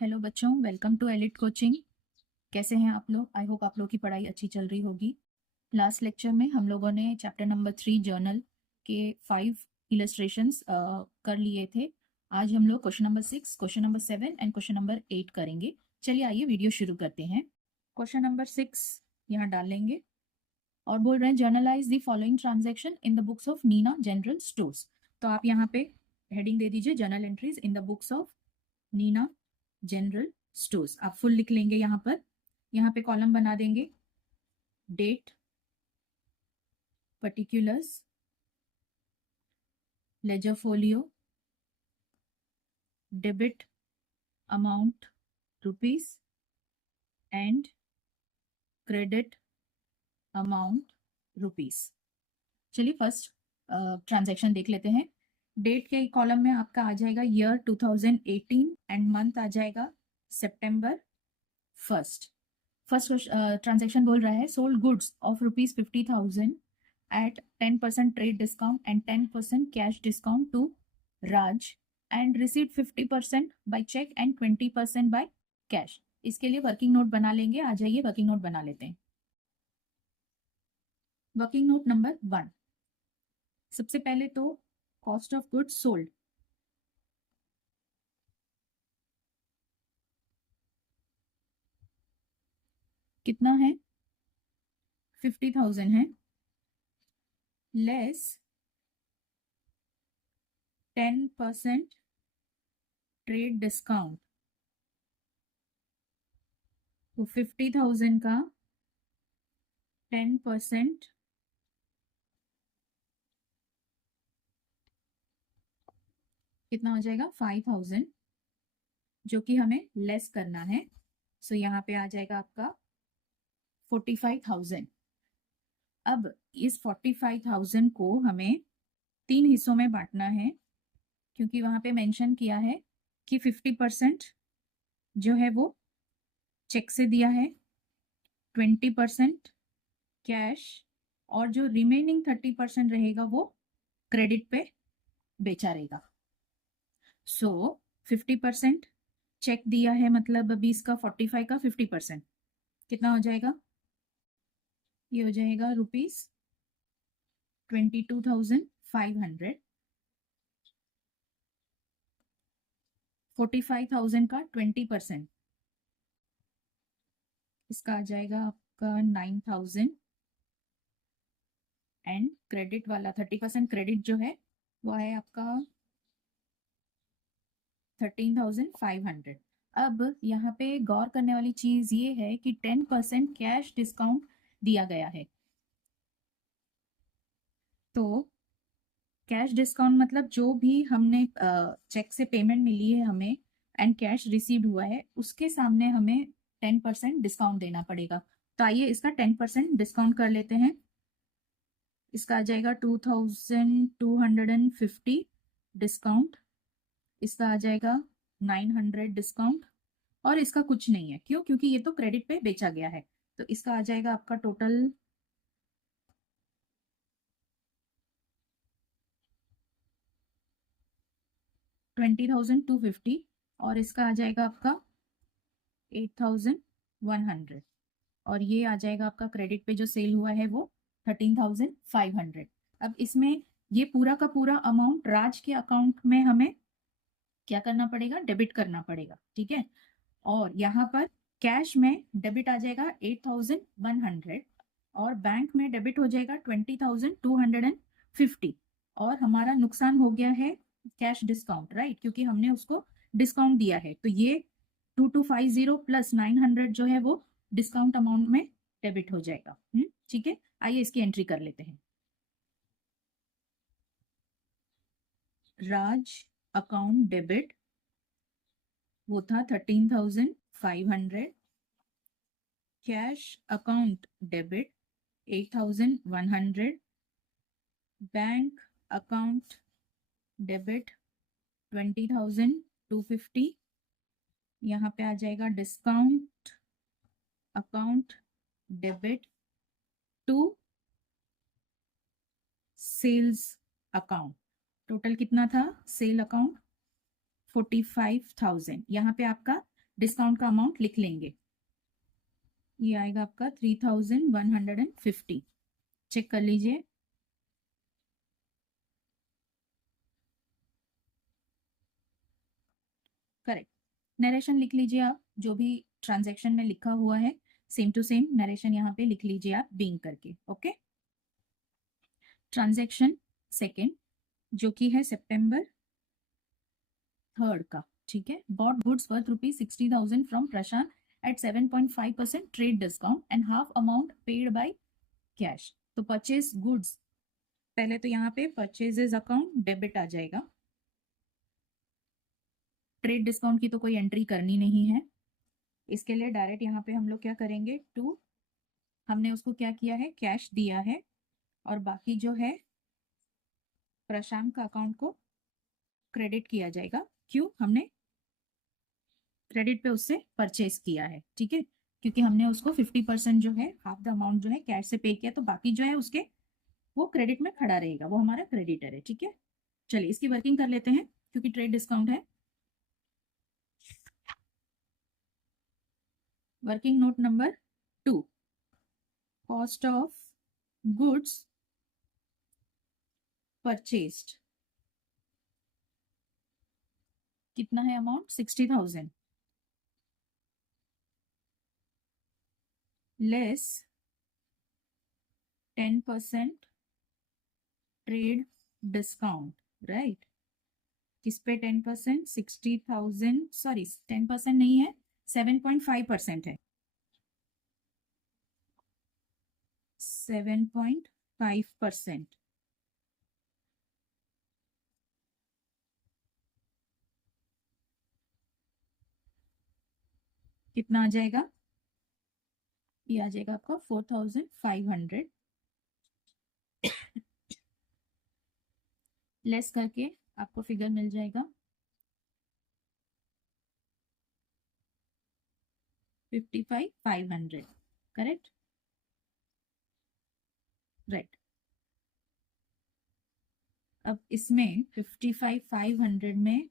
Hello बच्चों, welcome to elite coaching. कैसे हैं आप लोग? आई होप आप लोग की पढ़ाई अच्छी चल रही होगी। लास्ट लेक्चर में हम लोगों ने चैप्टर नंबर 3 जर्नल के 5 इलस्ट्रेशंस कर लिए थे। आज हम लोग question number 6, question number 7 and question number 8 करेंगे। चलिए आइए वीडियो शुरू करते हैं। क्वेश्चन नंबर 6 यहाँ डाल लेंगे और बोल रहे हैं journalise the following transaction in the books of Neena general stores. तो आप यहाँ पे हेडिंग दे दीजिए journal entries in the books of Neena general stores. आप फुल लिख लेंगे यहाँ पे कॉलम बना देंगे date, particulars, ledger folio, debit amount rupees and credit amount rupees. चलिए फर्स्ट ट्रांजैक्शन देख लेते हैं। डेट के कॉलम में आपका आ जाएगा ईयर 2018 एंड मंथ आ जाएगा सितंबर 1st। फर्स्ट ट्रांजेक्शन बोल रहा है sold goods of ₹50,000 at 10% trade discount and 10% cash discount to Raj and received 50% by check and 20% by cash। इसके लिए वर्किंग नोट बना लेंगे। आ जाइए वर्किंग नोट बना लेते हैं। वर्किंग नोट नंबर 1, सबसे पहले तो कॉस्ट ऑफ गुड्स सोल्ड कितना है? 50,000 है, लेस 10% ट्रेड डिस्काउंट। तो 50,000 का 10% कितना हो जाएगा? 5,000, जो कि हमें लेस करना है। सो यहाँ पे आ जाएगा आपका 45,000। अब इस 45,000 को हमें 3 हिस्सों में बांटना है, क्योंकि वहां पे मेंशन किया है कि 50% जो है वो चेक से दिया है, 20% कैश, और जो रिमेनिंग 30% रहेगा वो क्रेडिट पे बेचा रहेगा। सो 50% चेक दिया है, मतलब अभी इसका 45 का 50% कितना हो जाएगा? ये हो जाएगा ₹22,500। 45,000 का 20% इसका आ जाएगा आपका 9,000 एंड क्रेडिट वाला 30% क्रेडिट जो है वो है आपका 13,500। अब यहाँ पे गौर करने वाली चीज ये है कि 10% कैश डिस्काउंट दिया गया है। तो कैश डिस्काउंट मतलब जो भी हमने चेक से पेमेंट मिली है हमें एंड कैश रिसीव हुआ है, उसके सामने हमें 10% डिस्काउंट देना पड़ेगा। तो आइए इसका 10% डिस्काउंट कर लेते हैं। इसका आ जाएगा 2,250 डिस्काउंट, इसका आ जाएगा 900 डिस्काउंट, और इसका कुछ नहीं है। क्यों? क्योंकि ये तो क्रेडिट पे बेचा गया है। तो इसका आ जाएगा आपका टोटल 20,250 और इसका आ जाएगा आपका 8,100, और ये आ जाएगा आपका क्रेडिट पे जो सेल हुआ है वो 13,500। अब इसमें ये पूरा का पूरा अमाउंट राज के अकाउंट में हमें क्या करना पड़ेगा? डेबिट करना पड़ेगा, ठीक है। और यहाँ पर कैश में डेबिट आ जाएगा 8,100 और बैंक में डेबिट हो जाएगा 20,250, और हमारा नुकसान हो गया है कैश डिस्काउंट, राइट, क्योंकि हमने उसको डिस्काउंट दिया है। तो ये 2250 प्लस 900 जो है वो डिस्काउंट अमाउंट में डेबिट हो जाएगा। ठीक है, आइए इसकी एंट्री कर लेते हैं। राज अकाउंट डेबिट वो था 13,500, cash account debit 8,100, bank account debit 20,250, यहाँ पे आ जाएगा discount account debit to sales account. Total कितना था सेल अकाउंट? 45,000। यहाँ पे आपका डिस्काउंट का अमाउंट लिख लेंगे। ये आएगा आपका 3150। चेक कर लीजिए। करेक्ट। नरेशन लिख लीजिए आप, जो भी ट्रांजैक्शन में लिखा हुआ है सेम टू सेम नरेशन यहाँ पे लिख लीजिए आप बीइंग करके। ओके। ट्रांजैक्शन सेकेंड जो कि है सितंबर 3 का, ठीक है। Bought goods worth ₹60,000 from Prashant at 7.5% trade discount and half amount paid by cash. तो परचेज गुड्स, पहले तो यहाँ पे परचेजेस अकाउंट डेबिट आ जाएगा। ट्रेड डिस्काउंट की तो कोई एंट्री करनी नहीं है, इसके लिए डायरेक्ट यहाँ पे हम लोग क्या करेंगे, टू, हमने उसको क्या किया है, कैश दिया है, और बाकी जो है प्रशांत का अकाउंट को क्रेडिट किया जाएगा। क्यों? हमने क्रेडिट पे उससे परचेज किया है, ठीक है, क्योंकि हमने उसको 50% जो है, हाफ द अमाउंट जो है कैश से पे किया, तो बाकी जो है उसके वो क्रेडिट में खड़ा रहेगा, वो हमारा क्रेडिटर है, ठीक है। चलिए इसकी वर्किंग कर लेते हैं क्योंकि ट्रेड डिस्काउंट है। Working note number 2, cost of goods purchased, कितना है amount, 60,000 less 10% trade discount, right. किस पे 10%, 60,000, सॉरी 10% नहीं है, 7.5% है, 7.5%। कितना आ जाएगा, ये आ जाएगा आपका 4,500 लेस करके आपको फिगर मिल जाएगा 55,500, करेक्ट, राइट। अब इसमें 55,500 में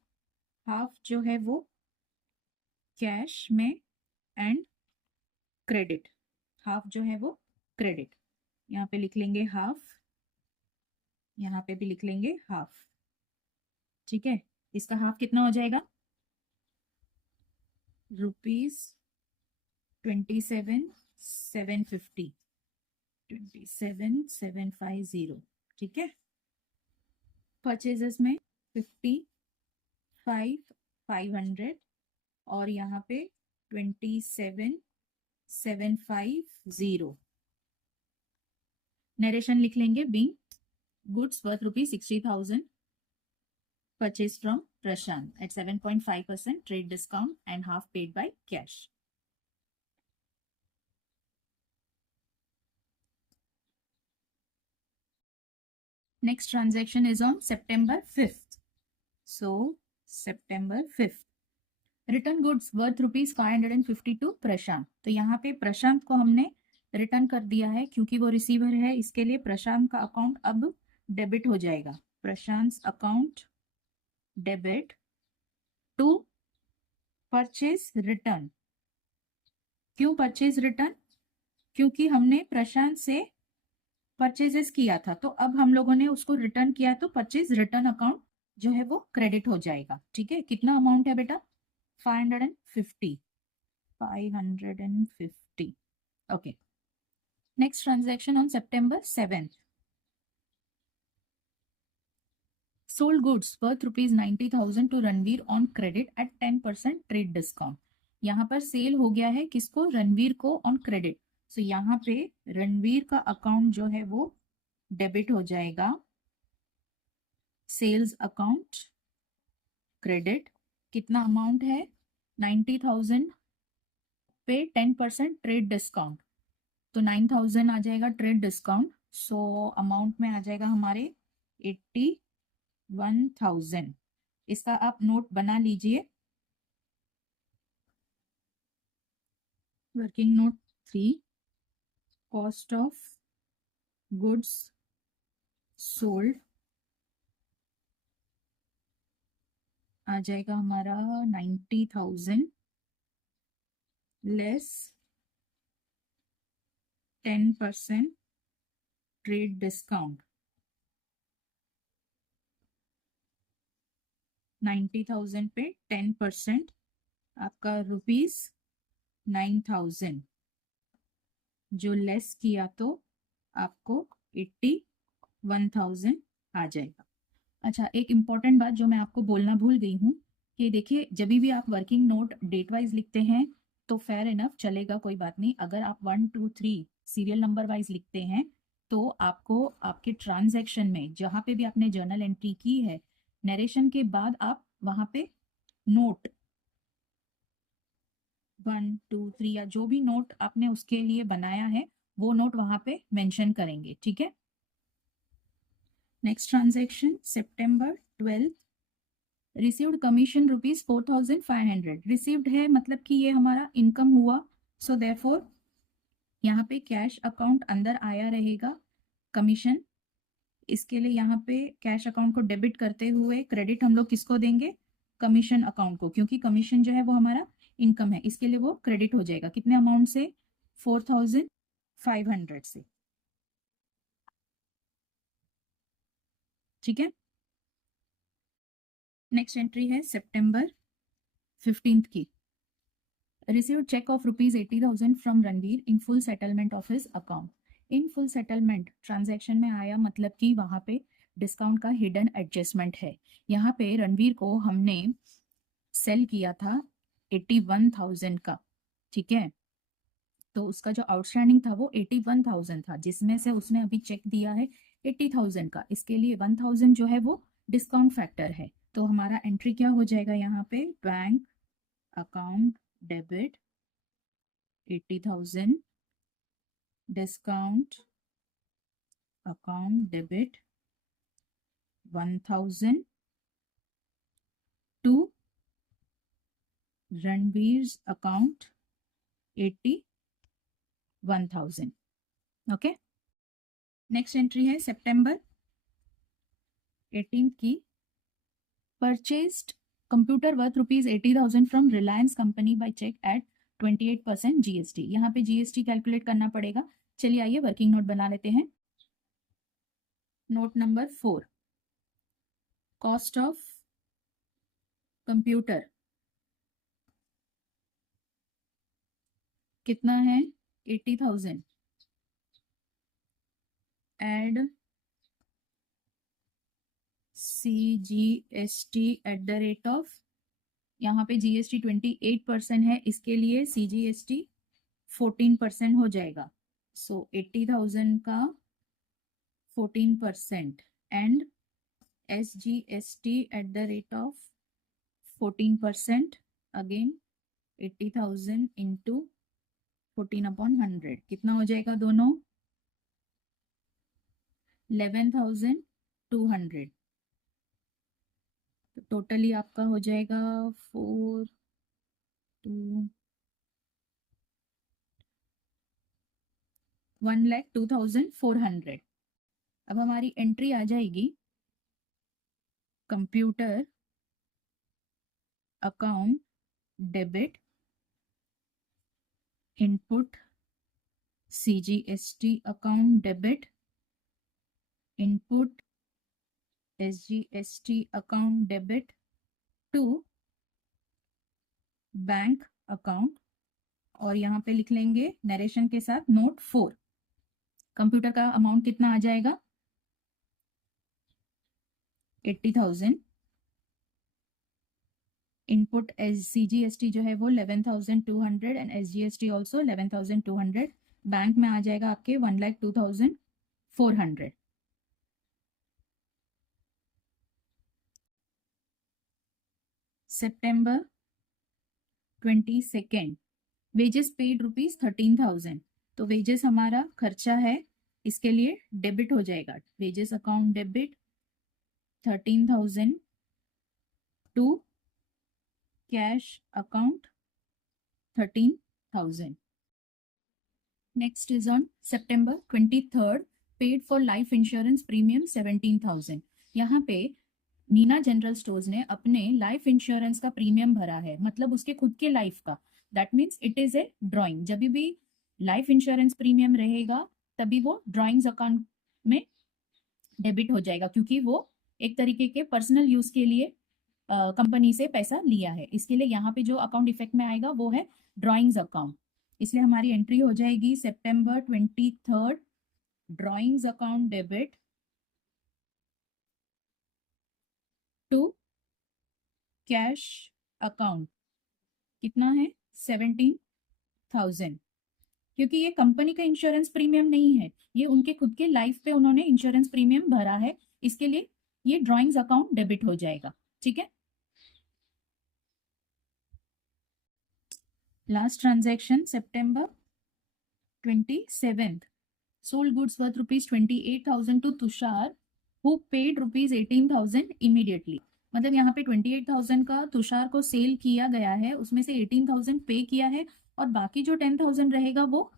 हाफ जो है वो कैश में एंड क्रेडिट, हाफ जो है वो क्रेडिट, यहाँ पे लिख लेंगे हाफ, यहाँ पे भी लिख लेंगे हाफ, ठीक है। इसका हाफ कितना हो जाएगा, ₹27,750, 27,750, ठीक है। परचेजेस में 55,500 और यहाँ पे 27,750। नरेशन लिख लेंगे, being goods worth ₹60,000 purchased from Prashant at 7.5% trade discount and half paid by cash. Next transaction is on September 5th. So, September 5th. Return goods worth ₹550 to प्रशांत। तो यहाँ पे प्रशांत को हमने रिटर्न कर दिया है, क्योंकि वो रिसीवर है, इसके लिए प्रशांत का अकाउंट अब डेबिट हो जाएगा। Prashant account debit to purchase return. क्यों परचेज रिटर्न? क्योंकि हमने प्रशांत से परचेजेस किया था, तो अब हम लोगों ने उसको रिटर्न किया, तो परचेज रिटर्न अकाउंट जो है वो क्रेडिट हो जाएगा, ठीक है। कितना अमाउंट है बेटा, 550, 550, okay. Next transaction on September 7th. Sold goods worth ₹90,000 to Ranveer on credit at 10% trade discount. यहाँ पर सेल हो गया है किसको, रणवीर को ऑन क्रेडिट। सो यहाँ पे रणवीर का अकाउंट जो है वो डेबिट हो जाएगा, सेल्स अकाउंट क्रेडिट। कितना अमाउंट है, 90,000 पे 10% ट्रेड डिस्काउंट, तो 9,000 आ जाएगा ट्रेड डिस्काउंट। सो अमाउंट में आ जाएगा हमारे 81,000। इसका आप नोट बना लीजिए। Working note 3, cost of goods sold आ जाएगा हमारा 90,000 लेस 10% ट्रेड डिस्काउंट 90,000 पे 10% आपका ₹9,000 जो लेस किया तो आपको 81,000 आ जाएगा। अच्छा, एक इम्पॉर्टेंट बात जो मैं आपको बोलना भूल गई हूँ कि देखिए, जब भी आप वर्किंग नोट डेट वाइज लिखते हैं तो फेयर इनफ चलेगा, कोई बात नहीं। अगर आप 1 2 3 सीरियल नंबर वाइज लिखते हैं तो आपको आपके ट्रांजैक्शन में जहाँ पे भी आपने जर्नल एंट्री की है, नरेशन के बाद आप वहाँ पे नोट 1 2 3 या जो भी नोट आपने उसके लिए बनाया है वो नोट वहाँ पे मेंशन करेंगे, ठीक है। नेक्स्ट ट्रांजैक्शन सितंबर 12 रिसीव्ड कमीशन ₹4,500 रिसीव्ड है, मतलब कि ये हमारा इनकम हुआ। सो देयरफॉर यहाँ पे कैश अकाउंट अंदर आया रहेगा कमीशन। इसके लिए यहाँ पे कैश अकाउंट को डेबिट करते हुए क्रेडिट हम लोग किसको देंगे? कमीशन अकाउंट को, क्योंकि कमीशन जो है वो हमारा इनकम है, इसके लिए वो क्रेडिट हो जाएगा। कितने अमाउंट से? 4,500 से, ठीक है। नेक्स्ट एंट्री है सितंबर 15 की। Received cheque of ₹80,000 from Ranveer in full settlement of his account. In full settlement transaction में आया, मतलब कि वहाँ पे डिस्काउंट का हिडन एडजस्टमेंट है। यहाँ पे रणवीर को हमने सेल किया था 81,000 का, ठीक है। तो उसका जो आउटस्टैंडिंग था वो 81,000 था, जिसमें से उसने अभी चेक दिया है 80,000 का। इसके लिए 1,000 जो है वो डिस्काउंट फैक्टर है। तो हमारा एंट्री क्या हो जाएगा यहाँ पे? Bank account debit 80,000 discount account debit 1,000 to Ranveer's account 81,000। Okay, next entry है सितंबर 18 की। Purchased computer worth ₹80,000 from Reliance company by cheque at 28% GST। यहाँ पे GST कैलकुलेट करना पड़ेगा। चलिए आइए वर्किंग नोट बना लेते हैं। Note number 4, cost of computer कितना है? 80,000 add CGST at the rate of, यहाँ पे GST 28% है, इसके लिए CGST 14% हो जाएगा। सो 80,000 का 14% and SGST at the rate of 14%, again 80,000 into 14/100 कितना हो जाएगा दोनों? 11,200। तो टोटली आपका हो जाएगा 1,02,400। अब हमारी एंट्री आ जाएगी computer account debit input CGST account debit input SGST account debit to bank account, और यहाँ पे लिख लेंगे नरेशन के साथ नोट 4। कंप्यूटर का अमाउंट कितना आ जाएगा? 80,000। इनपुट CGST जो है वो 11,200 एंड SGST ऑल्सो 11,200। बैंक में आ जाएगा आपके 1,02,400। सितंबर 22 वेजेस पेड ₹13,000। तो वेजेस हमारा खर्चा है, इसके लिए डेबिट हो जाएगा। Wages account debit 13,000 to cash account 13,000। Next is on September 23 paid for life insurance premium 17,000। यहाँ पे नीना जनरल स्टोर्स ने अपने लाइफ इंश्योरेंस का प्रीमियम भरा है, मतलब उसके खुद के लाइफ का। That means it is a drawing. जब भी लाइफ इंश्योरेंस प्रीमियम रहेगा तभी वो ड्रॉइंग्स अकाउंट में डेबिट हो जाएगा, क्योंकि वो एक तरीके के पर्सनल यूज के लिए कंपनी से पैसा लिया है। इसके लिए यहाँ पे जो अकाउंट इफेक्ट में आएगा वो है ड्रॉइंग्स अकाउंट। इसलिए हमारी एंट्री हो जाएगी September 23 drawings account debit to cash account. कितना है? 17,000। क्योंकि ये कंपनी का इंश्योरेंस प्रीमियम नहीं है, ये उनके खुद के लाइफ पे उन्होंने इंश्योरेंस प्रीमियम भरा है, इसके लिए ये ड्रॉइंग्स अकाउंट डेबिट हो जाएगा। ठीक है। Last transaction September 27th, sold goods worth rupees 28,000 to Tushar, who paid rupees 18,000 immediately। मतलब यहाँ पे 28,000 का तुषार को सेल किया गया है, उसमें से 18,000 पे किया है और बाकी जो 10,000 रहेगा वो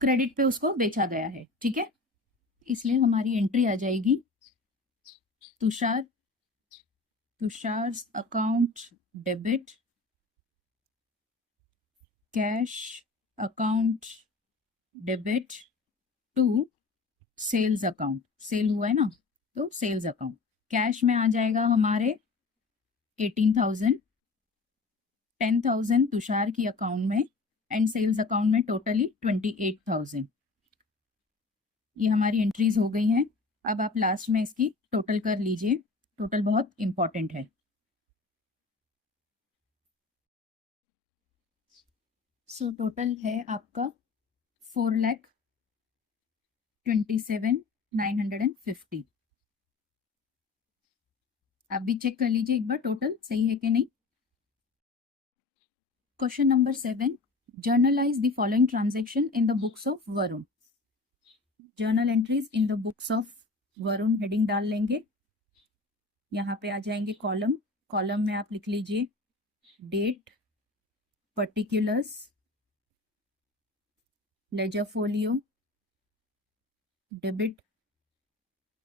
क्रेडिट पे उसको बेचा गया है। ठीक है, इसलिए हमारी एंट्री आ जाएगी Tushar account debit cash account debit to sales account. Sale हुआ है ना, तो सेल्स अकाउंट। कैश में आ जाएगा हमारे 18,000, 10,000 तुषार की अकाउंट में एंड सेल्स अकाउंट में टोटली 28,000। ये हमारी एंट्रीज हो गई हैं। अब आप लास्ट में इसकी टोटल कर लीजिए, टोटल बहुत इंपॉर्टेंट है। सो टोटल है आपका 4,27,950। आप भी चेक कर लीजिए एक बार टोटल सही है कि नहीं। Question number 7, generalized the following transaction in the books of Varun. Journal entries in the books of Varun heading डाल लेंगे। यहाँ पे आ जाएंगे कॉलम। कॉलम में आप लिख लीजिए date, particulars, ledger folio, debit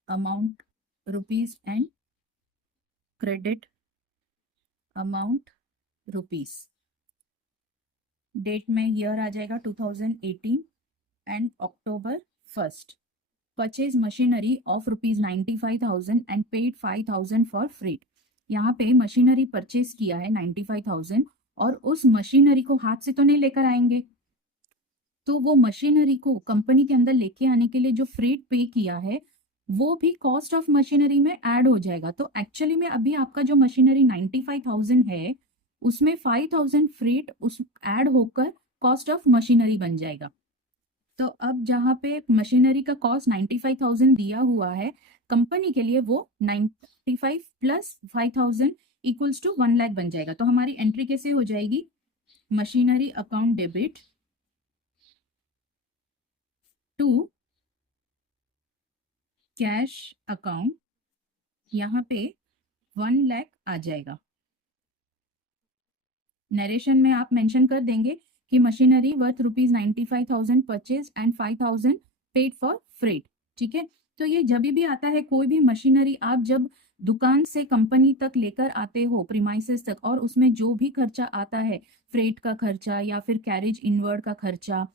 amount rupees and credit amount rupees. Date में ईयर आ जाएगा 2018 and October 1st। Purchase machinery of ₹95,000 and paid 5,000 for freight. यहाँ पे मशीनरी परचेज किया है 95,000 और उस मशीनरी को हाथ से तो नहीं लेकर आएंगे, तो वो मशीनरी को कंपनी के अंदर लेके आने के लिए जो फ्रेट पे किया है वो भी कॉस्ट ऑफ मशीनरी में ऐड हो जाएगा। तो एक्चुअली में अभी आपका जो मशीनरी 95,000 है उसमें 5,000 फ्रेट उस ऐड होकर कॉस्ट ऑफ मशीनरी बन जाएगा। तो अब जहाँ पे मशीनरी का कॉस्ट 95,000 दिया हुआ है कंपनी के लिए, वो 95 प्लस 5,000 इक्वल्स टू 1 लाख बन जाएगा। तो हमारी एंट्री कैसे हो जाएगी? Machinery account debit to cash account, यहाँ पे 1 लाख आ जाएगा। नरेशन में आप मेंशन कर देंगे कि machinery worth ₹95,000 purchase and 5,000 paid for freight. ठीक है, तो ये जब भी आता है कोई भी मशीनरी आप जब दुकान से कंपनी तक लेकर आते हो प्रीमाइसेस तक, और उसमें जो भी खर्चा आता है, फ्रेट का खर्चा या फिर कैरेज इनवर्ड का खर्चा,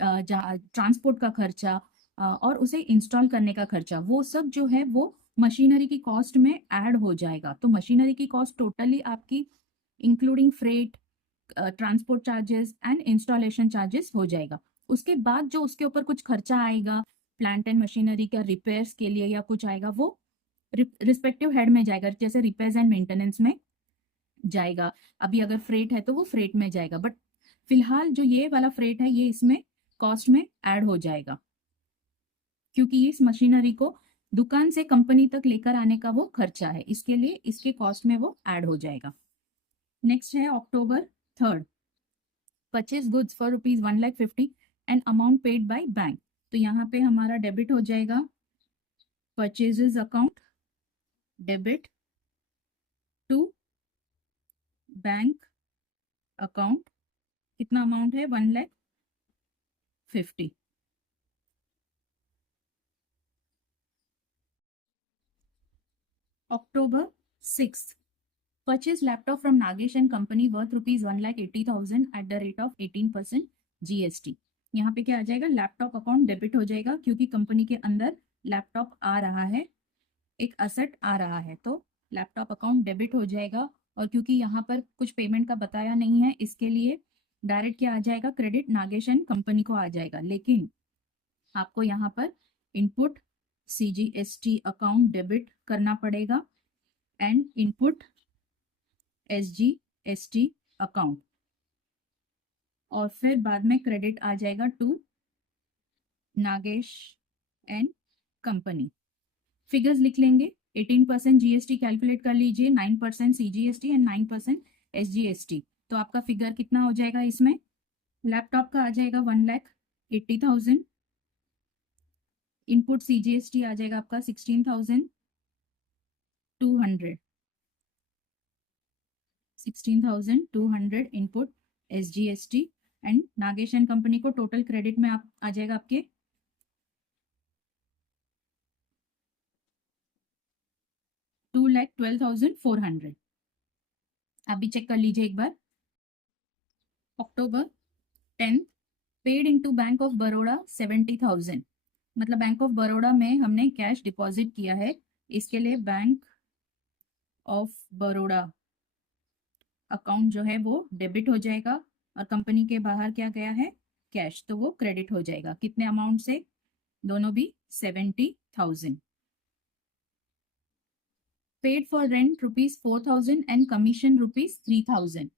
ट्रांसपोर्ट का खर्चा और उसे इंस्टॉल करने का खर्चा, वो सब जो है वो मशीनरी की कॉस्ट में ऐड हो जाएगा। तो मशीनरी की कॉस्ट टोटली आपकी including freight, transport charges and installation charges हो जाएगा। उसके बाद जो उसके ऊपर कुछ खर्चा आएगा प्लांट एंड मशीनरी का रिपेयर्स के लिए या कुछ आएगा, वो रिस्पेक्टिव हेड में जाएगा, जैसे रिपेयर्स एंड मेंटेनेंस में जाएगा। अभी अगर फ्रेट है तो वो फ्रेट में जाएगा, बट फिलहाल जो ये वाला फ्रेट है ये इसमें कॉस्ट में ऐड हो जाएगा, क्योंकि इस मशीनरी को दुकान से कंपनी तक लेकर आने का वो खर्चा है, इसके लिए इसके कॉस्ट में वो ऐड हो जाएगा। नेक्स्ट है October 3rd, purchase goods for ₹1,50,000 and amount paid by bank. तो यहाँ पे हमारा डेबिट हो जाएगा purchases account debit to bank account. कितना अमाउंट है? 1,50,000। October 6th, Purchase laptop from Nagesh and company worth rupees 1,80,000 at the rate of 18% GST. यहाँ पे क्या आ जाएगा, लैपटॉप अकाउंट डेबिट हो जाएगा क्योंकि कंपनी के अंदर लैपटॉप आ रहा है, एक असेट आ रहा है, तो लैपटॉप अकाउंट डेबिट हो जाएगा। और क्योंकि यहाँ पर कुछ पेमेंट का बताया नहीं है, इसके लिए डायरेक्ट क्या आ जाएगा, क्रेडिट नागेश एंड कंपनी को आ जाएगा। लेकिन आपको यहाँ पर इनपुट CGST अकाउंट डेबिट करना पड़ेगा एंड इनपुट SGST अकाउंट, और फिर बाद में क्रेडिट आ जाएगा to Nagesh and company. Figures लिख लेंगे, 18% GST कैलकुलेट कर लीजिए, 9% CGST एंड 9% SGST। तो आपका फिगर कितना हो जाएगा, इसमें लैपटॉप का आ जाएगा 1,80,000, इनपुट CGST आ जाएगा आपका 16,200, 16,200 input SGST and Nagesh and company को टोटल क्रेडिट में आप आ जाएगा आपके 2,12,400। आप भी चेक कर लीजिए एक बार। अक्टूबर 10 paid into bank of Baroda 70,000, मतलब बैंक ऑफ बड़ौदा में हमने कैश डिपॉजिट किया है, इसके लिए बैंक ऑफ बड़ौदा अकाउंट जो है वो डेबिट हो जाएगा, और कंपनी के बाहर क्या गया है, कैश, तो वो क्रेडिट हो जाएगा। कितने अमाउंट से, दोनों भी 70,000। Paid for rent ₹4,000 and commission ₹3,000।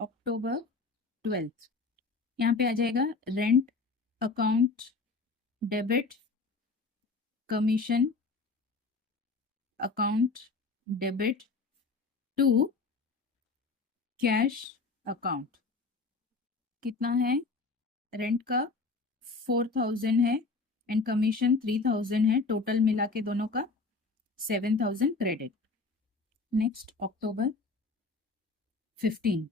अक्टूबर 12 यहाँ पे आ जाएगा rent account debit, commission account debit to cash account. कितना है, रेंट का 4,000 है एंड कमीशन 3,000 है, टोटल मिला के दोनों का 7,000 credit. Next October 15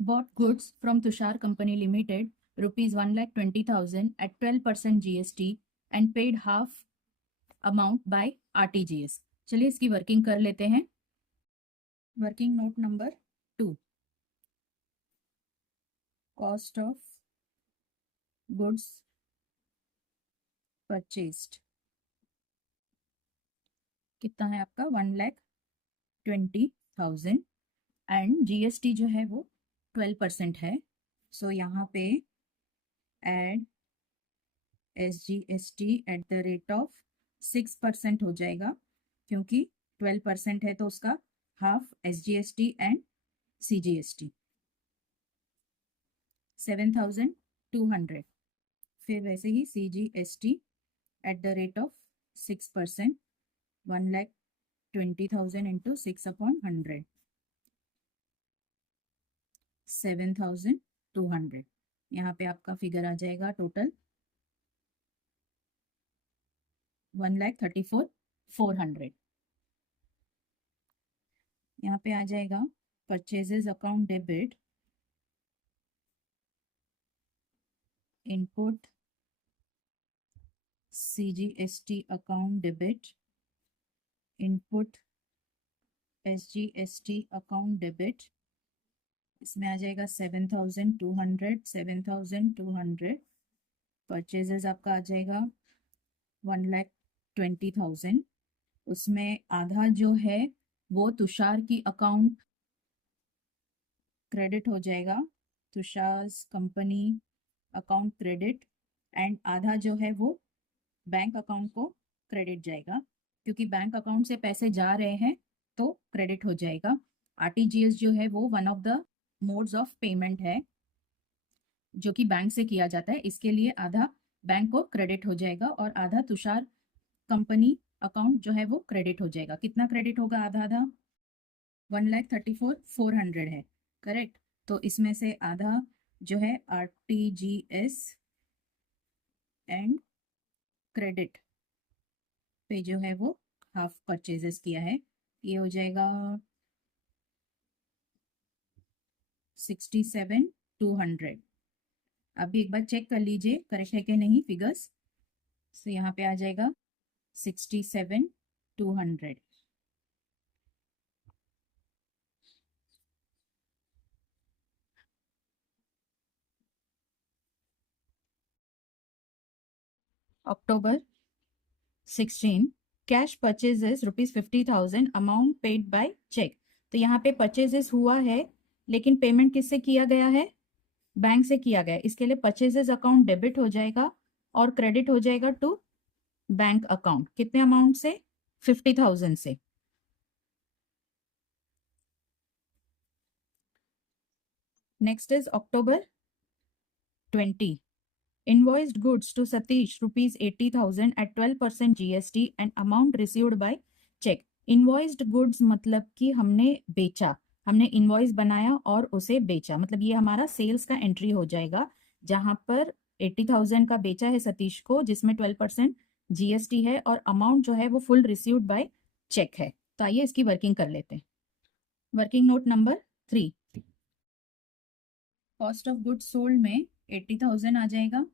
bought goods from Tushar Company Limited rupees 1,20,000 at 12% GST and paid half amount by RTGS। चलिए इसकी वर्किंग कर लेते हैं। Working note number 2, cost of goods purchased कितना है आपका, 1,20,000 एंड GST जो है वो 12% है, सो यहाँ पे add SGST at the rate of 6% हो जाएगा, क्योंकि 12% है तो उसका हाफ SGST एंड CGST 7,200। फिर वैसे ही CGST at the rate of 6%, 1,20,000 into 6/100, 7,200। यहाँ पे आपका फिगर आ जाएगा टोटल 1,34,400। यहाँ पे आ जाएगा purchases account debit, input CGST account debit, input SGST account debit, इसमें आ जाएगा 7,200, 7,200। परचेजेस आपका आ जाएगा 1,20,000, उसमें आधा जो है वो तुषार की अकाउंट क्रेडिट हो जाएगा, Tushar company account credit, and आधा जो है वो बैंक अकाउंट को क्रेडिट जाएगा, क्योंकि बैंक अकाउंट से पैसे जा रहे हैं तो क्रेडिट हो जाएगा। RTGS जो है वो one of the modes of payment है जो कि बैंक से किया जाता है, इसके लिए आधा बैंक को क्रेडिट हो जाएगा और आधा तुषार कंपनी अकाउंट जो है वो क्रेडिट हो जाएगा। कितना क्रेडिट होगा, आधा आधा, 1,34,400 है, करेक्ट। तो इसमें से आधा जो है RTGS एंड क्रेडिट पे जो है वो हाफ परचेजेस किया है, ये हो जाएगा 67,200। अभी एक बार चेक कर लीजिए करेक्ट है कि नहीं फिगर्स। तो यहाँ पे आ जाएगा 67,200। October 16 cash purchases ₹50,000 amount paid by cheque. तो यहाँ पे परचेजेस हुआ है लेकिन पेमेंट किससे किया गया है? बैंक से किया गया। इसके लिए परचेजेस अकाउंट डेबिट हो जाएगा और क्रेडिट हो जाएगा टू बैंक अकाउंट। कितने अमाउंट से? 50,000 से। Next is October 20 invoiced goods to Satish ₹80,000 at 12% GST and amount received by check। invoiced goods मतलब कि हमने बेचा, हमने इनवॉइस बनाया और उसे बेचा, मतलब ये हमारा सेल्स का एंट्री हो जाएगा जहां पर 80,000 का बेचा है सतीश को, जिसमें 12% जीएसटी है और अमाउंट जो है वो फुल रिसीव्ड बाय चेक है। तो आइए इसकी वर्किंग कर लेते हैं। Working note number 3, cost of goods sold में 80,000 आ जाएगा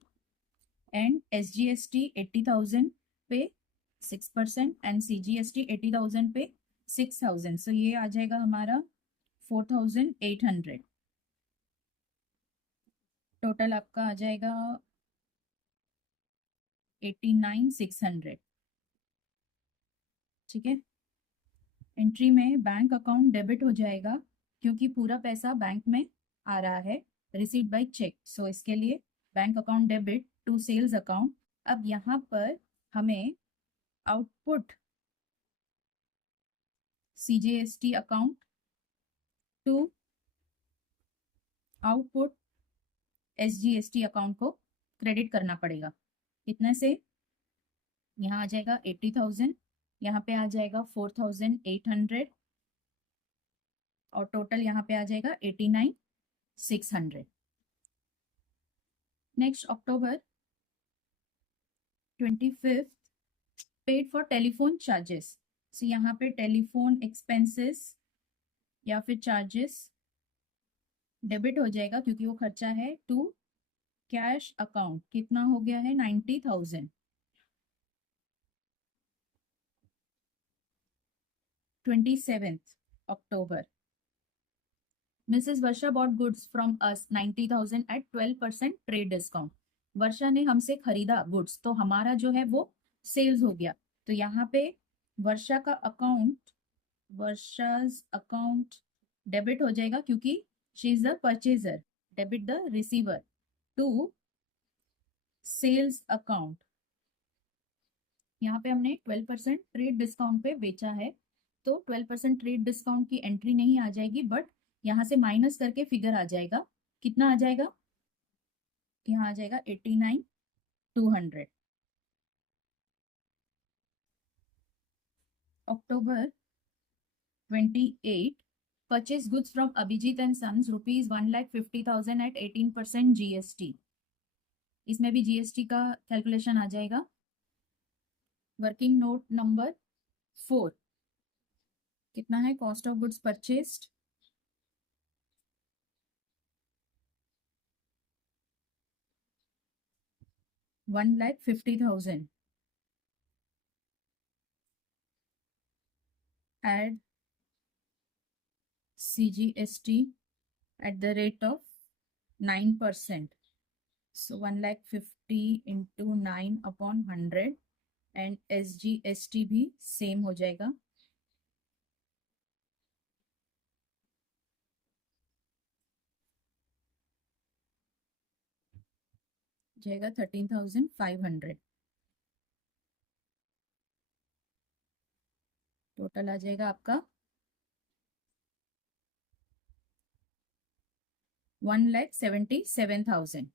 एंड SGST 80,000 पे 6% एंड CGST 80,000 पे 6,000। सो ये आ जाएगा हमारा 4,800। टोटल आपका आ जाएगा 89,600। ठीक है। एंट्री में बैंक अकाउंट डेबिट हो जाएगा क्योंकि पूरा पैसा बैंक में आ रहा है, रिसीव्ड बाय चेक। सो इसके लिए bank account debit to sales account. अब यहाँ पर हमें output CGST account to output SGST account को क्रेडिट करना पड़ेगा। कितने से? यहाँ आ जाएगा 80,000, यहाँ पे आ जाएगा 4,800 और टोटल यहाँ पे आ जाएगा 89,600। Next October 25 paid for telephone charges. So यहाँ पे टेलीफोन एक्सपेंसेस या फिर चार्जेस डेबिट हो जाएगा क्योंकि वो खर्चा है टू कैश अकाउंट। कितना हो गया है? 90,000। 27th October Mrs. Varsha bought goods from us 90,000 at 12% trade discount. Varsha ने हमसे खरीदा गुड्स, तो हमारा जो है वो सेल्स हो गया। तो यहाँ पे वर्षा का अकाउंट, वर्षा's अकाउंट डेबिट हो जाएगा क्योंकि she is the purchaser. Debit the receiver to sales account. यहाँ पे हमने 12% ट्रेड डिस्काउंट पे बेचा है, तो 12% ट्रेड डिस्काउंट की एंट्री नहीं आ जाएगी, बट यहाँ से माइनस करके फिगर आ जाएगा। कितना आ जाएगा? यहाँ आ जाएगा 89,200। October 28 purchase goods from Abhijit and Sons ₹1,50,000 at 18% GST। इसमें भी GST का कैलकुलेशन आ जाएगा। वर्किंग नोट नंबर 4 कितना है? Cost of goods purchased ₹1,50,000 add CGST at the rate of 9%. So 1,50,000 into 9 upon 100 and SGST भी सेम हो जाएगा। जाएगा 13,500। टोटल आ जाएगा आपका 1,77,000।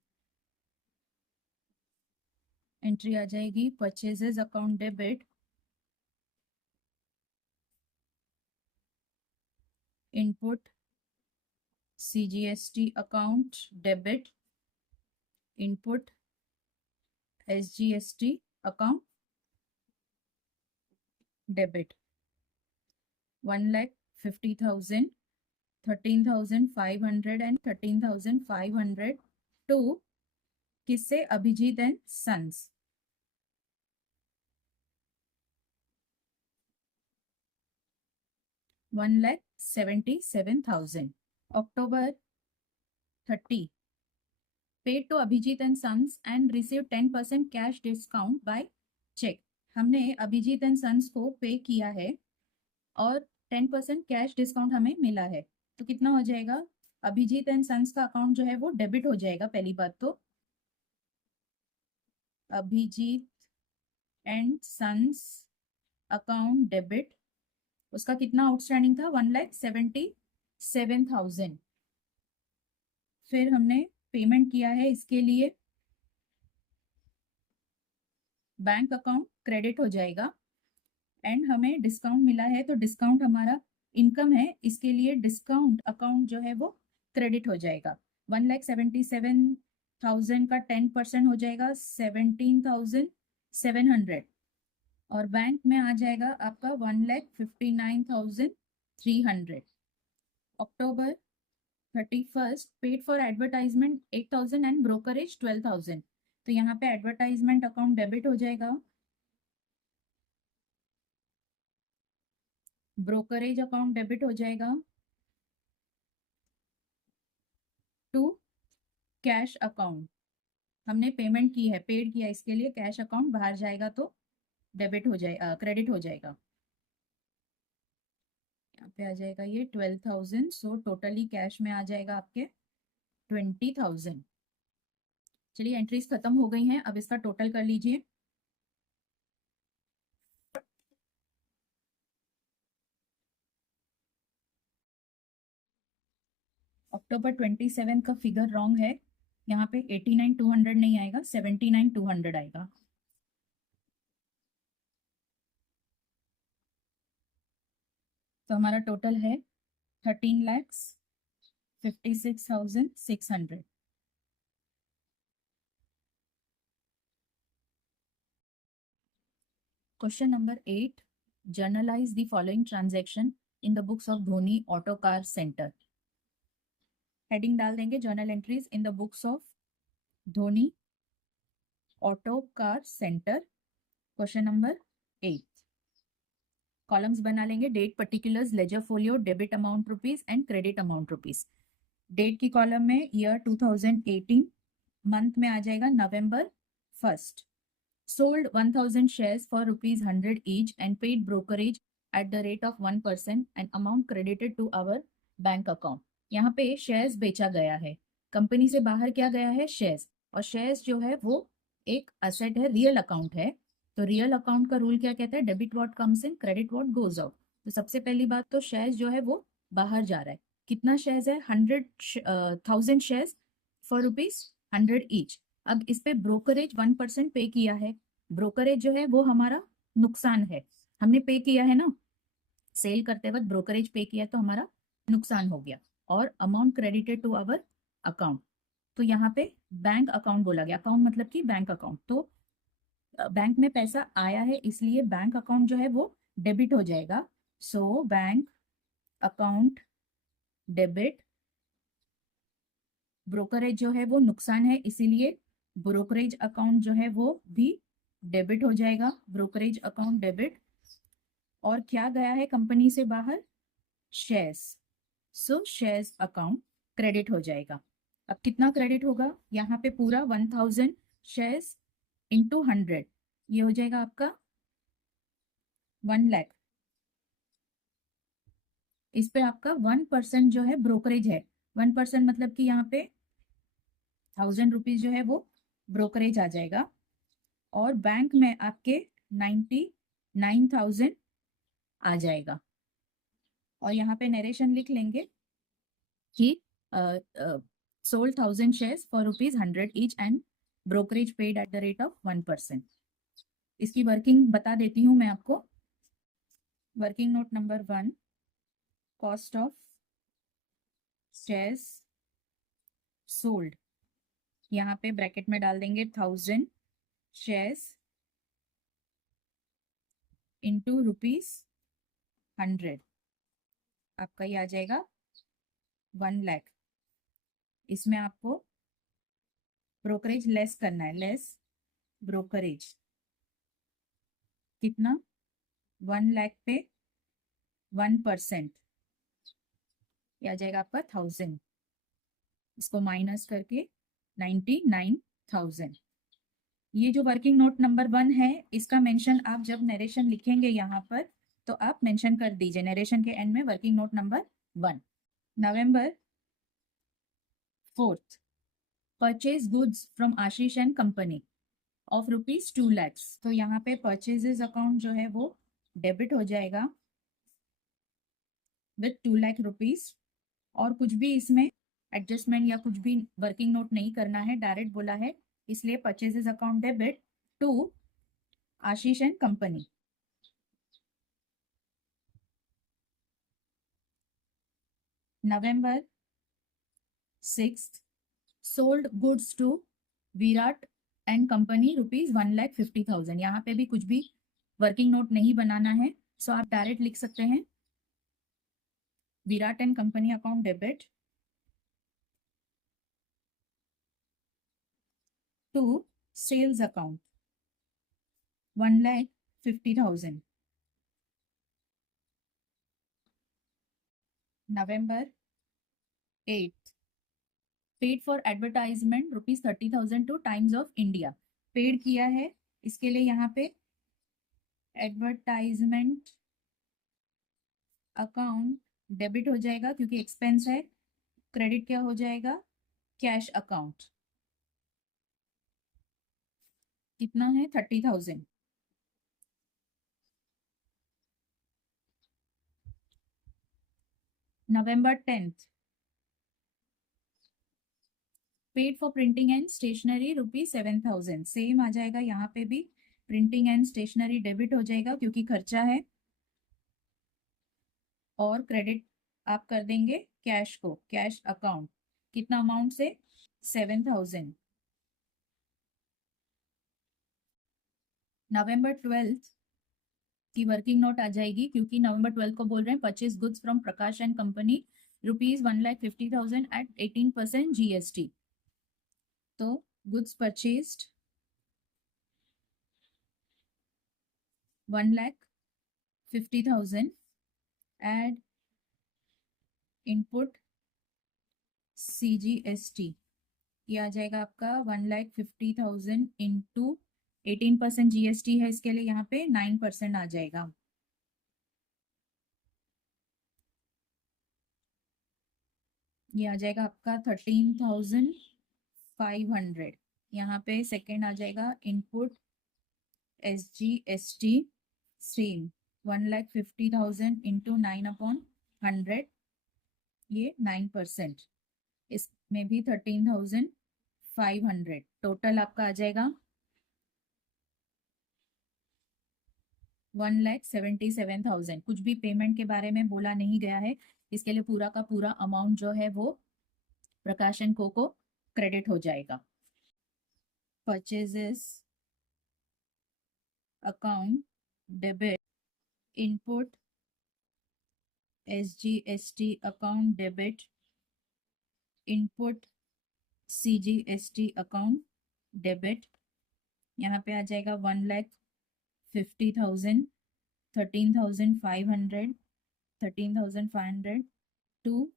एंट्री आ जाएगी purchases account debit input CGST account debit input SGST account debit 1,50,000, 13,500 and 13,500 to किससे? Abhijeet and sons. $1,77,000। October 30 paid to Abhijeet and sons and receive 10% cash discount by cheque. हमने अभिजीत एंड सन्स को पे किया है और 10% कैश डिस्काउंट हमें मिला है, तो कितना हो जाएगा? अभिजीत एंड सन्स का अकाउंट जो है वो डेबिट हो जाएगा। पहली बात तो Abhijit and sons account debit, उसका कितना आउटस्टैंडिंग था? 1,77,000। फिर हमने पेमेंट किया है, इसके लिए बैंक अकाउंट क्रेडिट हो जाएगा एंड हमें डिस्काउंट मिला है, तो डिस्काउंट हमारा इनकम है, इसके लिए डिस्काउंट अकाउंट जो है वो क्रेडिट हो जाएगा। 1,77,000 का 10% हो जाएगा 17,700 और बैंक में आ जाएगा आपका 1,59,300। अक्टूबर 31st paid for advertisement 8,000 and brokerage 12,000, तो यहाँ पे एडवर्टाइजमेंट अकाउंट डेबिट हो जाएगा, ब्रोकरेज अकाउंट डेबिट हो जाएगा टू कैश अकाउंट। हमने पेमेंट की है, पेड किया, इसके लिए कैश अकाउंट बाहर जाएगा तो डेबिट हो जाएगा, क्रेडिट हो जाएगा। यहाँ पे आ जाएगा ये 12,000, सो टोटली कैश में आ जाएगा आपके 20,000। चलिए एंट्रीज खत्म हो गई हैं, अब इसका टोटल कर लीजिए। अक्टूबर 27 का फिगर रॉन्ग है, यहाँ पे 89,200 नहीं आएगा, 79,200 आएगा। तो हमारा टोटल है 13,56,600। Question number 8, journalise the following transaction in the books of Dhoni auto car centre. Heading डाल देंगे journal entries in the books of Dhoni auto car centre. Question number 8, columns बना लेंगे, date, particulars, ledger folio, debit amount rupees and credit amount rupees. Date की column में year 2018, month में आ जाएगा नवंबर 1st। sold 1,000 shares for rupees 100 each and paid brokerage at the rate of 1% and amount credited to our bank account। यहाँ पे shares बेचा गया है, कंपनी से बाहर क्या गया है? शेयर्स, और शेयर्स जो है वो एक असेट है, रियल अकाउंट है। तो रियल अकाउंट का रूल क्या कहता है? Debit what comes in, credit what goes out. तो सबसे पहली बात तो शेयर्स जो है वो बाहर जा रहा है। कितना शेयर्स है? 100,000 शेयर्स फॉर रुपीज 100 ईच। अब इस पे ब्रोकरेज 1% पे किया है, ब्रोकरेज जो है वो हमारा नुकसान है, हमने पे किया है ना, सेल करते वक्त ब्रोकरेज पे किया तो हमारा नुकसान हो गया, और amount credited to our account. तो यहाँ पे बैंक अकाउंट बोला गया, अकाउंट मतलब कि बैंक अकाउंट, तो बैंक में पैसा आया है इसलिए बैंक अकाउंट जो है वो डेबिट हो जाएगा। So bank account debit, brokerage जो है वो नुकसान है इसीलिए ब्रोकरेज अकाउंट जो है वो भी डेबिट हो जाएगा, ब्रोकरेज अकाउंट डेबिट। और क्या गया है कंपनी से बाहर? शेयर्स, सो शेयर्स अकाउंट क्रेडिट हो जाएगा। अब कितना क्रेडिट होगा? यहाँ पे पूरा 1,000 शेयर्स इंटू 100, ये हो जाएगा आपका 1 लाख। इस पे आपका 1% जो है ब्रोकरेज है, 1% मतलब कि यहाँ पे 1,000 रुपीज जो है वो ब्रोकरेज आ जाएगा, और बैंक में आपके 99,000 आ जाएगा। और यहाँ पे नरेशन लिख लेंगे कि sold 1,000 shares for rupees 100 each and brokerage paid eight the rate of 1%। इसकी वर्किंग बता देती हूँ मैं आपको। Working note number 1, cost of shares sold, यहाँ पे ब्रैकेट में डाल देंगे 1,000 शेयर्स इंटू रुपीज 100, आपका ये आ जाएगा 1 लाख। इसमें आपको ब्रोकरेज लेस करना है, लेस ब्रोकरेज कितना? 1 लाख पे 1%, ये आ जाएगा आपका 1,000। इसको माइनस करके 99,000। ये जो वर्किंग नोट नंबर 1 है, इसका मेंशन आप जब नरेशन लिखेंगे यहाँ पर तो आप मेंशन कर दीजिए नरेशन के एंड में working note number 1। November 4th, purchase goods from Ashish and company of ₹2 lakhs। तो यहाँ पे परचेजेस अकाउंट जो है वो डेबिट हो जाएगा विथ 2 लाख रुपीज, और कुछ भी इसमें एडजस्टमेंट या कुछ भी वर्किंग नोट नहीं करना है, डायरेक्ट बोला है, इसलिए purchases account debit to Ashish and company. November 6th, sold goods to Virat and company ₹1,50,000। यहाँ पे भी कुछ भी वर्किंग नोट नहीं बनाना है, सो आप डायरेक्ट लिख सकते हैं Virat and company account debit to sales account 1,50,000। November 8th, paid for advertisement ₹30,000 to Times of India. Paid किया है, इसके लिए यहाँ पे एडवर्टाइजमेंट अकाउंट डेबिट हो जाएगा क्योंकि एक्सपेंस है। क्रेडिट क्या हो जाएगा, कैश अकाउंट। कितना है, 30,000। November 10th, paid for printing and stationery ₹7,000। Same आ जाएगा, यहाँ पे भी प्रिंटिंग एंड स्टेशनरी डेबिट हो जाएगा क्योंकि खर्चा है, और क्रेडिट आप कर देंगे कैश को, कैश अकाउंट। कितना अमाउंट से, 7,000। November 12th की वर्किंग नोट आ जाएगी क्योंकि November 12 को बोल रहे हैं purchase goods from Prakash and company ₹1,50,000 at 18% GST। तो goods purchased 1,50,000 add input CGST, ये आ जाएगा आपका 1,50,000 इंटू 18% GST है, इसके लिए यहाँ पे 9% आ जाएगा। ये आ जाएगा आपका 13,500। यहाँ पे सेकेंड आ जाएगा इनपुट SGST स्ट्रीम 1,50,000 इंटू 9/100, ये 9%। इसमें भी 13,500। टोटल आपका आ जाएगा 1,77,000। कुछ भी पेमेंट के बारे में बोला नहीं गया है, इसके लिए पूरा का पूरा अमाउंट जो है वो प्रकाशन को क्रेडिट हो जाएगा। Purchases account debit input SGST account debit input CGST account debit. यहाँ पे आ जाएगा 1,50,000, 13,500, 13,500 टू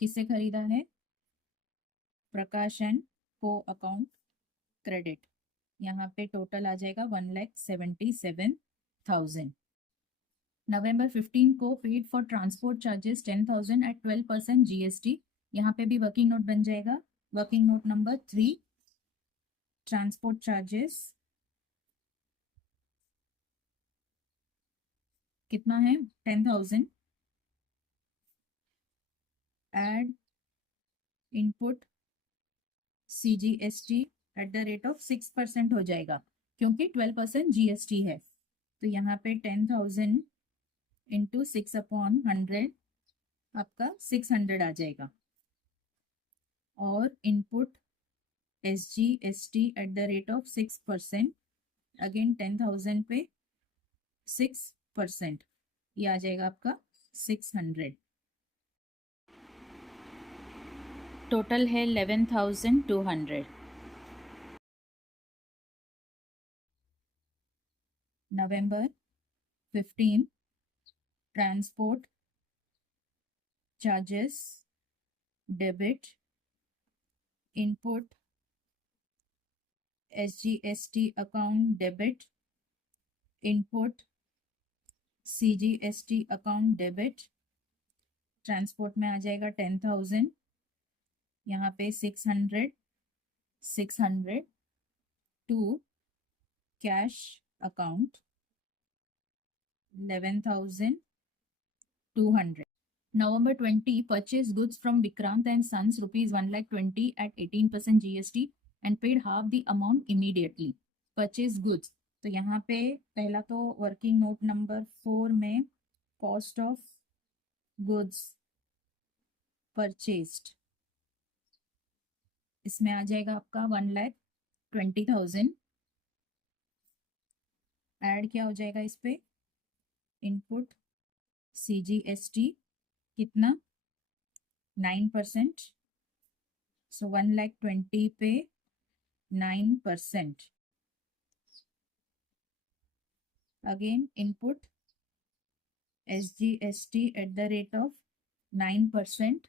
किससे खरीदा है, प्रकाश एंड को अकाउंट क्रेडिट। यहाँ पे टोटल आ जाएगा 1,77,000। November 15 को paid for transport charges 10,000 at 12% GST। यहाँ पे भी वर्किंग नोट बन जाएगा, working note number 3, transport charges कितना है, 10,000 add input CGST at the rate of 6% हो जाएगा क्योंकि 12% GST है। तो यहाँ पे 10,000 इंटू 6/100 आपका 600 आ जाएगा, और input SGST at the rate of 6%, again 10,000 पे 6%, ये आ जाएगा आपका 600। टोटल है 11,200। November 15 transport charges debit input SGST account debit, input CGST account debit, transport में आ जाएगा 10,000, यहाँ पे 600 to cash account 11,200. November 20, purchased goods from Vikrant and Sons rupees 1,20,000 at 18% GST and paid half the amount immediately. Purchase goods. तो यहाँ पे पहला तो वर्किंग नोट नंबर 4 में कॉस्ट ऑफ गुड्स परचेस्ड, इसमें आ जाएगा आपका 1,20,000. ऐड क्या हो जाएगा इस पे, इनपुट CGST कितना 9%, सो 1,20,000 पे 9%. Again input SGST at the rate of 9%,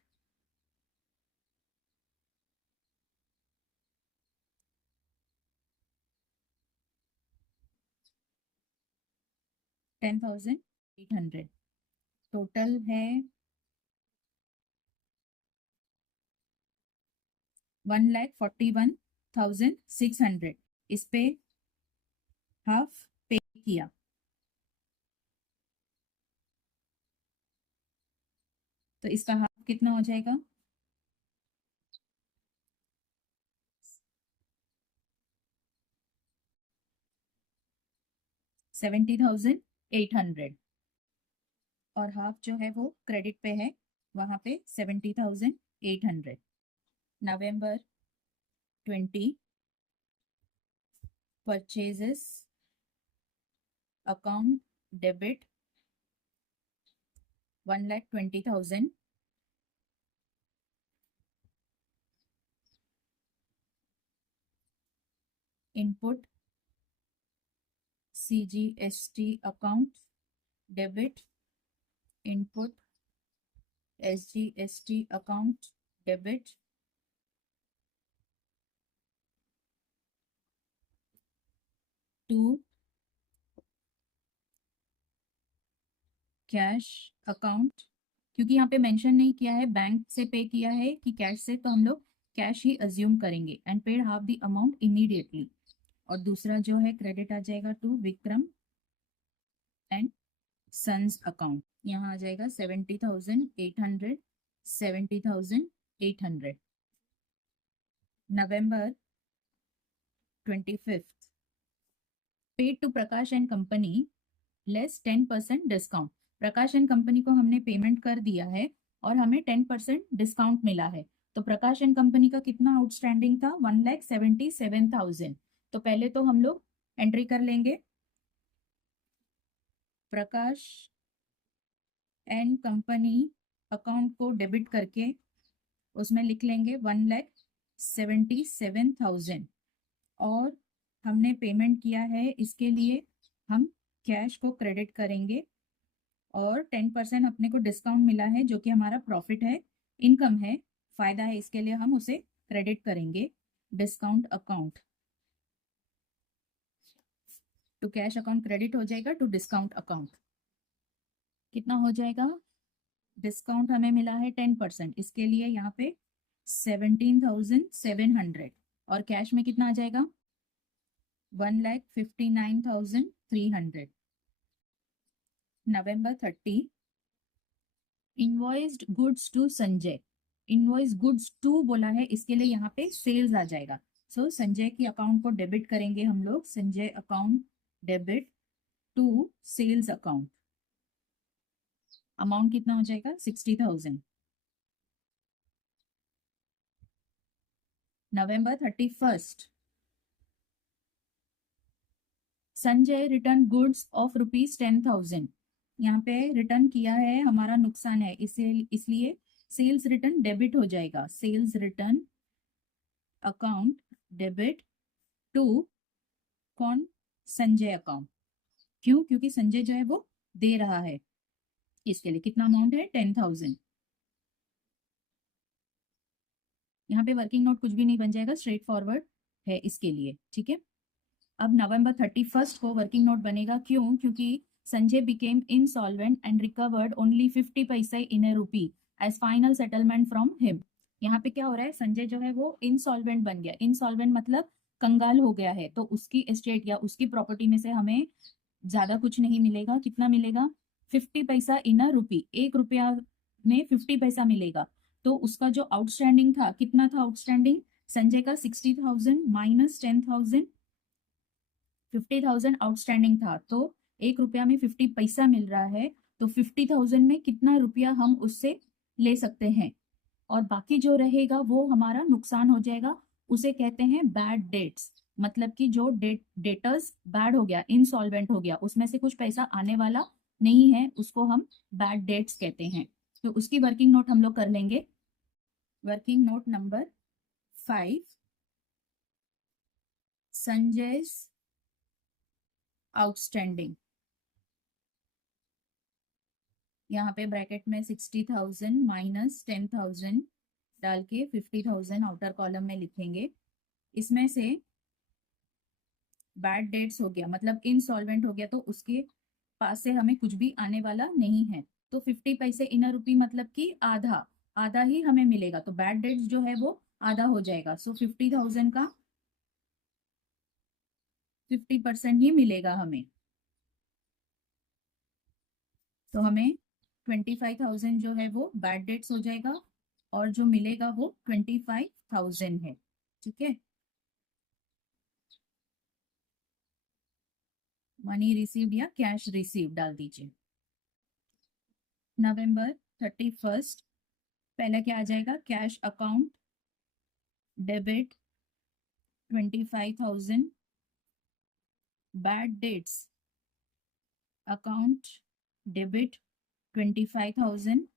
$10,800. Total है 1,41,600. इस पे हाफ पे किया, तो इसका हाफ कितना हो जाएगा, 70,800. और हाफ जो है वो क्रेडिट पे है, वहां पे 70,800. November 20, purchases account debit 1,20,000. Input CGST account debit, input SGST account debit, to cash account. क्योंकि यहाँ पे मेंशन नहीं किया है बैंक से पे किया है कि कैश से, तो हम लोग कैश ही अज्यूम करेंगे. And paid half the amount immediately. और दूसरा जो है क्रेडिट आ जाएगा to Vikram and sons account. यहाँ आ जाएगा 70,800, 70,800. November 25, paid to Prakash and company less 10% discount. Prakash and company को हमने पेमेंट कर दिया है और हमें 10% डिस्काउंट मिला है. तो प्रकाश एंड कंपनी का कितना आउटस्टैंडिंग था, 1,77,000. तो पहले तो हम लोग एंट्री कर लेंगे, प्रकाश एंड कंपनी अकाउंट को डेबिट करके उसमें लिख लेंगे 1,77,000. और हमने पेमेंट किया है, इसके लिए हम कैश को क्रेडिट करेंगे और 10% अपने को डिस्काउंट मिला है जो कि हमारा प्रॉफिट है, इनकम है, फायदा है, इसके लिए हम उसे क्रेडिट करेंगे. Discount account to cash account credit हो जाएगा टू डिस्काउंट अकाउंट. कितना हो जाएगा, डिस्काउंट हमें मिला है 10%, इसके लिए यहाँ पे 17,700. और कैश में कितना आ जाएगा, 1,59,300. November 30, invoiced goods to Sanjay. Invoice goods to बोला है, इसके लिए यहाँ पे सेल्स आ जाएगा. सो संजय की अकाउंट को डेबिट करेंगे हम लोग, Sanjay account debit to sales account. Amount कितना हो जाएगा, 60,000. November 31, Sanjay return goods of ₹10,000. यहाँ पे रिटर्न किया है, हमारा नुकसान है, इसलिए सेल्स रिटर्न डेबिट हो जाएगा. Sales return account debit to कौन, संजय अकाउंट. क्यों, क्योंकि संजय जो है वो दे रहा है. इसके लिए कितना अमाउंट है, 10,000. यहाँ पे वर्किंग नोट कुछ भी नहीं बन जाएगा, स्ट्रेट फॉरवर्ड है इसके लिए, ठीक है। अब नवंबर 31 को वर्किंग नोट बनेगा, क्यों? क्योंकि Sanjay became insolvent and recovered only 50 paise in a rupee as final settlement from him. यहाँ पे क्या हो रहा है, संजय जो है वो इनसॉल्वेंट बन गया। इनसॉल्वेंट मतलब कंगाल हो गया है, तो उसकी एस्टेट या उसकी प्रॉपर्टी में से हमें ज्यादा कुछ नहीं मिलेगा। कितना मिलेगा? 50 पैसा इन अ रूपी, 1 रुपया में 50 पैसा मिलेगा। तो उसका जो आउटस्टैंडिंग था, कितना था आउटस्टैंडिंग? संजय का 60,000 माइनस 10,000, 50,000 आउटस्टैंडिंग था। तो 1 रुपया में 50 पैसा मिल रहा है, तो 50,000 में कितना रुपया हम उससे ले सकते हैं, और बाकी जो रहेगा वो हमारा नुकसान हो जाएगा। उसे कहते हैं बैड डेट्स। मतलब कि जो डेटर्स बैड हो गया, इनसॉल्वेंट हो गया, उसमें से कुछ पैसा आने वाला नहीं है, उसको हम बैड डेट्स कहते हैं। तो उसकी वर्किंग नोट हम लोग कर लेंगे। Working note number 5, Sanjay's outstanding. यहाँ पे ब्रैकेट में 60,000 माइनस 10,000 डाल के 50,000 आउटर कॉलम में लिखेंगे। इसमें से बैड डेट्स हो गया मतलब इनसॉल्वेंट हो गया, तो उसके पास से हमें कुछ भी आने वाला नहीं है। तो 50 पैसे इन अ रूपी मतलब कि आधा, आधा ही हमें मिलेगा। तो बैड डेट्स जो है वो आधा हो जाएगा। सो 50,000 का 50% ही मिलेगा हमें। तो हमें 25,000 जो है वो बैड डेट्स हो जाएगा, और जो मिलेगा वो 25,000 है, ठीक है। मनी रिसीव्ड या कैश रिसीव्ड डाल दीजिए। नवंबर 31 पहले क्या आ जाएगा? Cash account debit 25,000, bad debts account debit 25,000।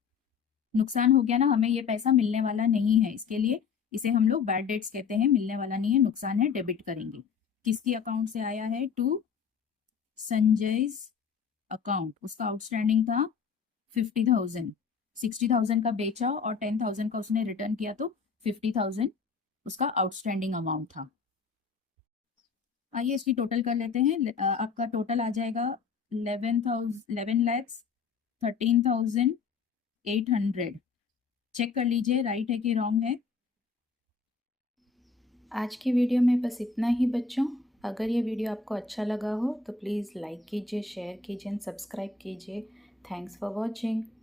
नुकसान हो गया ना, हमें ये पैसा मिलने वाला नहीं है, इसके लिए इसे हम लोग बैड डेट्स कहते हैं। मिलने वाला नहीं है, नुकसान है, डेबिट करेंगे। किसकी अकाउंट से आया है? To Sanjay's account. उसका आउटस्टैंडिंग था 50,000, 60,000 का बेचा और 10,000 का उसने रिटर्न किया, तो 50,000 उसका आउटस्टैंडिंग अमाउंट था। आइए इसकी टोटल कर लेते हैं। आपका टोटल आ जाएगा 11,13,800। चेक कर लीजिए राइट है कि रॉन्ग है। आज की वीडियो में बस इतना ही बच्चों। अगर ये वीडियो आपको अच्छा लगा हो तो प्लीज़ लाइक कीजिए, शेयर कीजिए एंड सब्सक्राइब कीजिए। Thanks for watching.